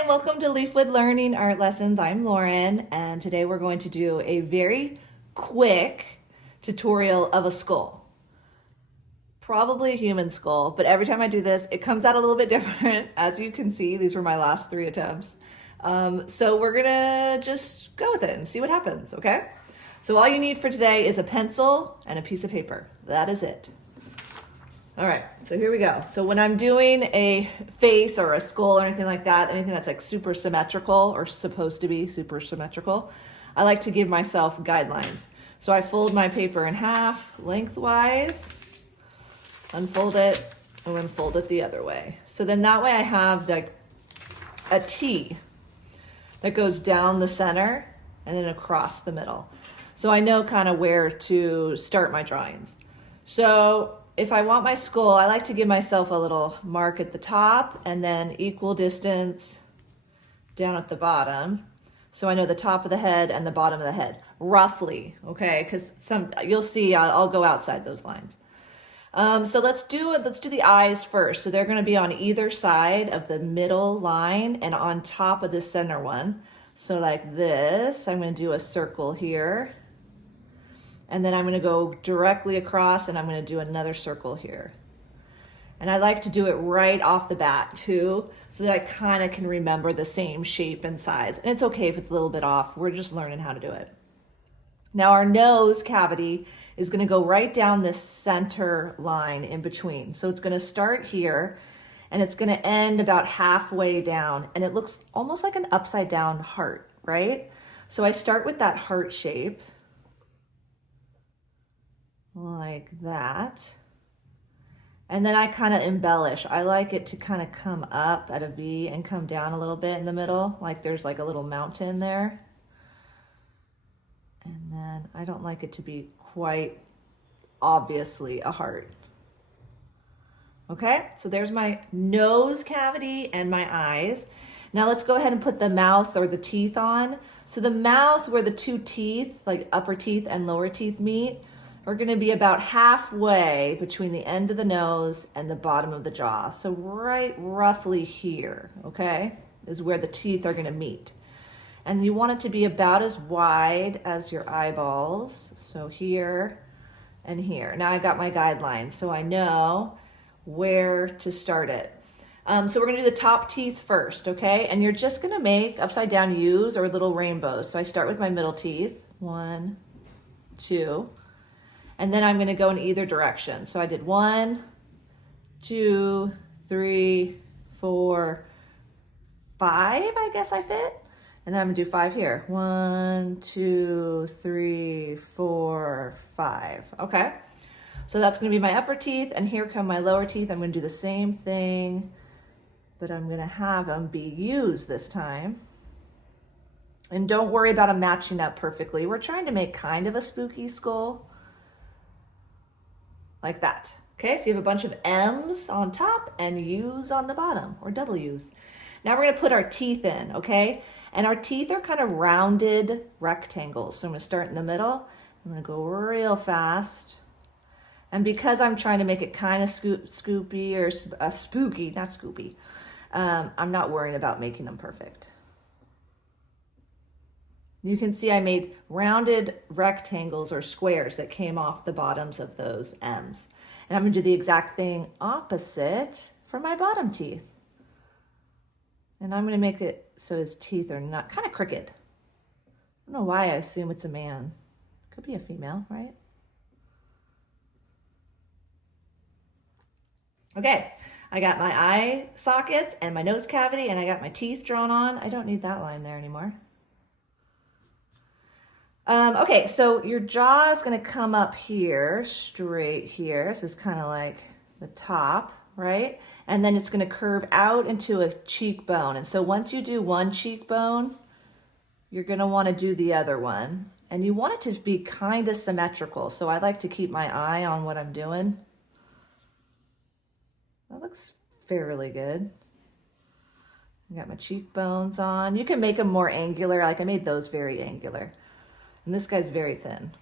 and welcome to Leafwood Learning Art Lessons. I'm Lauren, and today we're going to do a very quick tutorial of a skull. Probably a human skull, but every time I do this, it comes out a little bit different. As you can see, these were my last 3 attempts. So we're gonna just go with it and see what happens, okay? So all you need for today is a pencil and a piece of paper. That is it. All right, so here we go. So when I'm doing a face or a skull or anything like that, anything that's like super symmetrical or supposed to be super symmetrical, I like to give myself guidelines. So I fold my paper in half lengthwise, unfold it, and then fold it the other way. So then that way I have like a T that goes down the center and then across the middle. So I know kind of where to start my drawings. So if I want my skull, I like to give myself a little mark at the top and then equal distance down at the bottom. So I know the top of the head and the bottom of the head, roughly, okay? Because you'll see I'll go outside those lines. So let's do the eyes first. So they're gonna be on either side of the middle line and on top of the center one. So like this, I'm gonna do a circle here. And then I'm gonna go directly across and I'm gonna do another circle here. And I like to do it right off the bat too, so that I kind of can remember the same shape and size. And it's okay if it's a little bit off, we're just learning how to do it. Now our nose cavity is gonna go right down this center line in between. So it's gonna start here and it's gonna end about halfway down, and it looks almost like an upside down heart, right? So I start with that heart shape, like that. And then I kind of embellish. I like it to kind of come up at a V and come down a little bit in the middle, like there's like a little mountain there. And then I don't like it to be quite obviously a heart. Okay, so there's my nose cavity and my eyes. Now let's go ahead and put the mouth or the teeth on. So the mouth, where the 2 teeth, like upper teeth and lower teeth meet, we're gonna be about halfway between the end of the nose and the bottom of the jaw. So right roughly here, okay, is where the teeth are gonna meet. And you want it to be about as wide as your eyeballs. So here and here. Now I've got my guidelines, so I know where to start it. So we're gonna do the top teeth first, okay? And you're just gonna make upside down U's or little rainbows. So I start with my middle teeth, 1, 2, and then I'm gonna go in either direction. So I did 1, 2, 3, 4, 5, I guess I fit. And then I'm gonna do 5 here. 1, 2, 3, 4, 5, okay? So that's gonna be my upper teeth, and here come my lower teeth. I'm gonna do the same thing, but I'm gonna have them be U's this time. And don't worry about them matching up perfectly. We're trying to make kind of a spooky skull, like that. Okay, so you have a bunch of M's on top and U's on the bottom, or W's. Now we're gonna put our teeth in, okay? And our teeth are kind of rounded rectangles. So I'm gonna start in the middle. I'm gonna go real fast. And because I'm trying to make it kind of scoopy or spooky, not scoopy, I'm not worrying about making them perfect. You can see I made rounded rectangles or squares that came off the bottoms of those M's. And I'm gonna do the exact thing opposite for my bottom teeth. And I'm gonna make it so his teeth are not kind of crooked. I don't know why I assume it's a man. Could be a female, right? Okay, I got my eye sockets and my nose cavity, and I got my teeth drawn on. I don't need that line there anymore. Okay, so your jaw is gonna come up here, straight here. So it's kind of like the top, right? And then it's gonna curve out into a cheekbone. And so once you do one cheekbone, you're gonna wanna do the other one. And you want it to be kind of symmetrical. So I like to keep my eye on what I'm doing. That looks fairly good. I got my cheekbones on. You can make them more angular. Like I made those very angular. And this guy's very thin.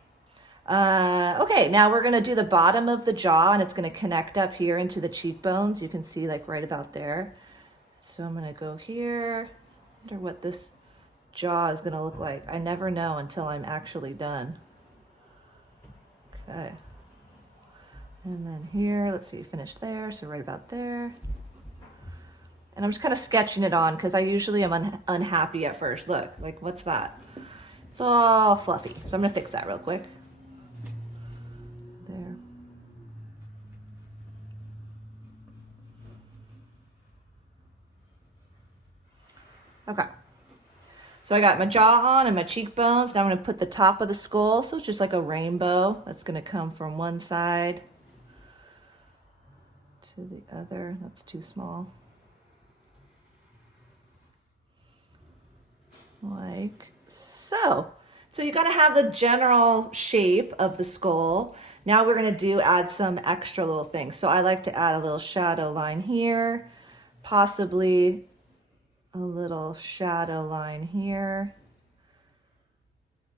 Okay, now we're gonna do the bottom of the jaw, and it's gonna connect up here into the cheekbones. You can see like right about there. So I'm gonna go here Wonder what this jaw is gonna look like. I never know until I'm actually done. Okay. And then here, let's see, finished there, so right about there. And I'm just kind of sketching it on because I usually am unhappy at first. Look, like what's that? It's all fluffy. So I'm gonna fix that real quick. There. Okay. So I got my jaw on and my cheekbones. Now I'm gonna put the top of the skull. So it's just like a rainbow. That's gonna come from one side to the other. That's too small. Like so. So you gotta have the general shape of the skull. Now we're gonna add some extra little things. So I like to add a little shadow line here, possibly a little shadow line here.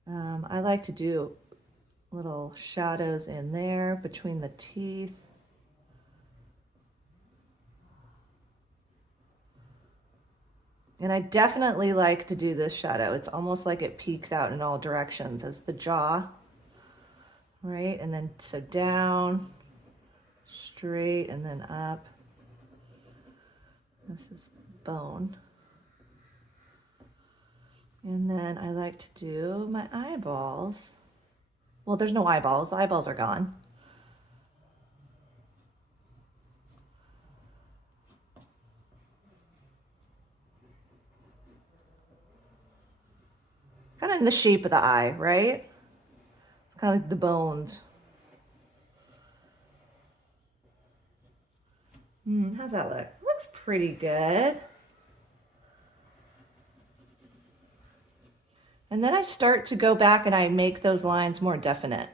I like to do little shadows in there between the teeth. And I definitely like to do this shadow. It's almost like it peeks out in all directions as the jaw, right? And then so down, straight, and then up. This is the bone. And then I like to do my eyeballs. Well, there's no eyeballs. The eyeballs are gone. Kind of in the shape of the eye, right? It's kind of like the bones. How's that look? Looks pretty good. And then I start to go back and I make those lines more definite.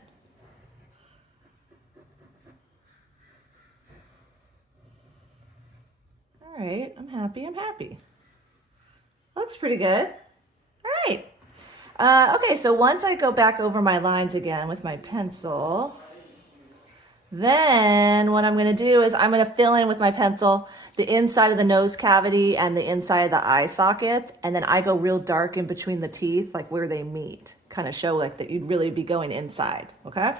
All right, I'm happy. Looks pretty good. All right. Okay, so once I go back over my lines again with my pencil, then what I'm gonna do is I'm gonna fill in with my pencil the inside of the nose cavity and the inside of the eye sockets, and then I go real dark in between the teeth, like where they meet, kind of show like that you'd really be going inside, okay?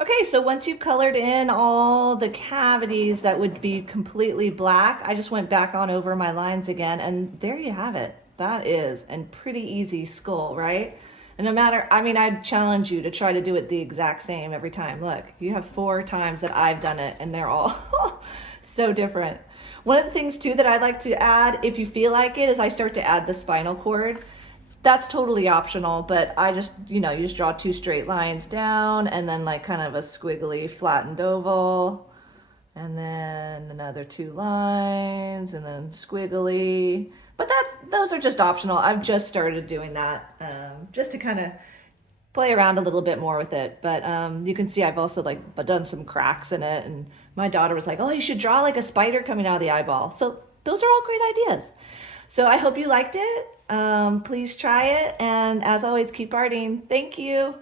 Okay, so once you've colored in all the cavities that would be completely black, I just went back on over my lines again, and there you have it. That is a pretty easy skull, right? And no matter, I mean, I'd challenge you to try to do it the exact same every time. Look, you have 4 times that I've done it, and they're all so different. One of the things too that I like to add, if you feel like it, is I start to add the spinal cord. That's totally optional, but I just, you just draw 2 straight lines down and then like kind of a squiggly flattened oval, and then another 2 lines and then squiggly. But those are just optional. I've just started doing that just to kind of play around a little bit more with it. But you can see I've also like done some cracks in it, and my daughter was like, "Oh, you should draw like a spider coming out of the eyeball." So those are all great ideas. So I hope you liked it. Please try it. And as always, keep arting. Thank you.